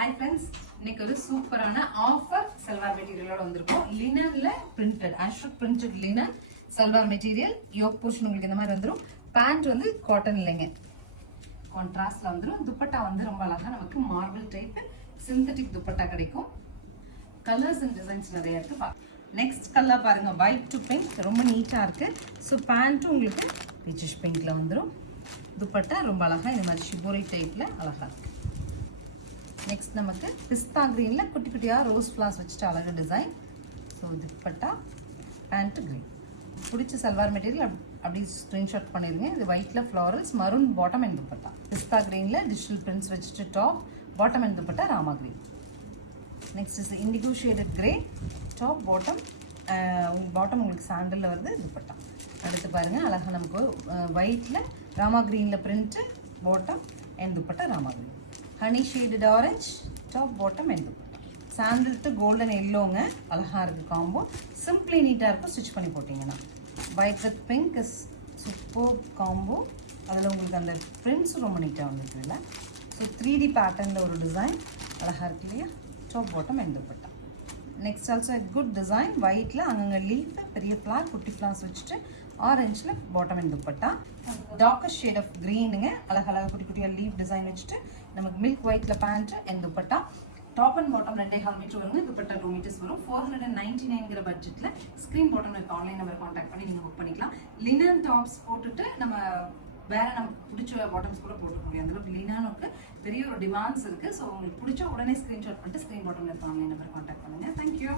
Hi friends, இன்னைக்கு ஒரு சூப்பரான ஆஃபர் சல்வார் மெட்டீரியலோட வந்திருக்கோம். லினன்ல பிரிண்டட் ஆஷ்ரக் printed linen salwar material. Yoke portion உங்களுக்கு இந்த மாதிரி வந்துரும். பேண்ட் வந்து காட்டன் இல்லைங்க, கான்ட்ராஸ்ட்ல வந்துரும். துப்பட்டா வந்து ரொம்ப அழகா நமக்கு மார்பிள் டைப் சிந்தட்டிக் துப்பட்டா கிடைக்கும். கலர்ஸ் அண்ட் டிசைன்ஸ் நிறைய இருக்கு. நெக்ஸ்ட் கலர் பாருங்க, ஒயிட் டு பிங்க், ரொம்ப நீட்டா இருக்கு. ஸோ பேண்ட்டும் உங்களுக்கு பீச்சிஷ் பிங்க்ல வந்துடும். துப்பட்டா ரொம்ப அழகா இந்த மாதிரி ஷிபோரி டைப்ல அழகா இருக்கு. நெக்ஸ்ட் நமக்கு பிஸ்தா கிரீன்ல குட்டி குட்டியா ரோஸ் ஃப்ளார்ஸ் வச்சுட்டு அழகு design. So dupatta pant green. பிடிச்ச சல்வார் மெட்டீரியல் அப்படி ஸ்க்ரீன்ஷாட் பண்ணிருங்க. இது ஒயிட்ல florals, maroon bottom and dupatta. பிஸ்தா கிரீன்ல டிஜிட்டல் பிரிண்ட்ஸ் வச்சுட்டு டாப், பாட்டம் அண்ட் துப்பட்டா ராமா green. Next is indigo shaded grey, top bottom, bottom உங்களுக்கு சாண்டல்ல வருது, துப்பட்டா. அடுத்து பாருங்க அழகா நமக்கு ஒயிட்ல ராமா கிரீன்ல பிரிண்ட், பாட்டம் அண்ட் துப்பட்டா ராமா green. Honey shaded orange, top bottom and dupatta. Sandal to golden எல்லோங்க, அழகா இருக்கு காம்போ. சிம்பிளி நீட்டா இருக்கும் ஸ்டிச் பண்ணி போட்டிங்கன்னா. White with pink is super combo. அதில் உங்களுக்கு அந்த பிரிண்ட்ஸும் ரொம்ப நீட்டாக வந்துருக்குல்ல. ஸோ 3D பேட்டர்னில் ஒரு டிசைன் அழகா இருக்கு இல்லையா. Top bottom and dupatta. Next also good design, ஒயிட்ல அங்கங்கே லீஃப், பெரிய ஃப்ளார், குட்டி ஃப்ளார்ஸ் வச்சுட்டு ஆரஞ்சில் bottom and dupatta. Darker shade of க்ரீனுங்க, அழகழகாக குட்டி குட்டியாக லீஃப் டிசைன் வச்சுட்டு நமக்கு மில்க் ஒயிட்ல pant and dupatta. Top and bottom 2.5 metre வருங்க, துப்பட்டா 2 மீட்டர்ஸ் வரும். 499 பட்ஜெட்ல ஸ்க்ரீன் பாட்டம் இருக்க ஆன்லைன் நம்பர் கான்டாக்ட் பண்ணி நீங்கள் புக் பண்ணிக்கலாம். லினன் டாப்ஸ் போட்டுட்டு நம்ம வேற நமக்கு பிடிச்ச பாட்டம்ஸ் கூட போட்டுக்க முடியும். அந்தளவுக்கு லினானுக்கு பெரிய ஒரு டிமாண்ட்ஸ் இருக்கு. ஸோ உங்களுக்கு பிடிச்ச உடனே ஸ்க்ரீன்ஷாட் பண்ணிட்டு ஸ்க்ரீன் பாட்டம் இருக்க ஆன்லைன் நம்பர் கான்டாக்ட் பண்ணுங்க. தேங்க்யூ.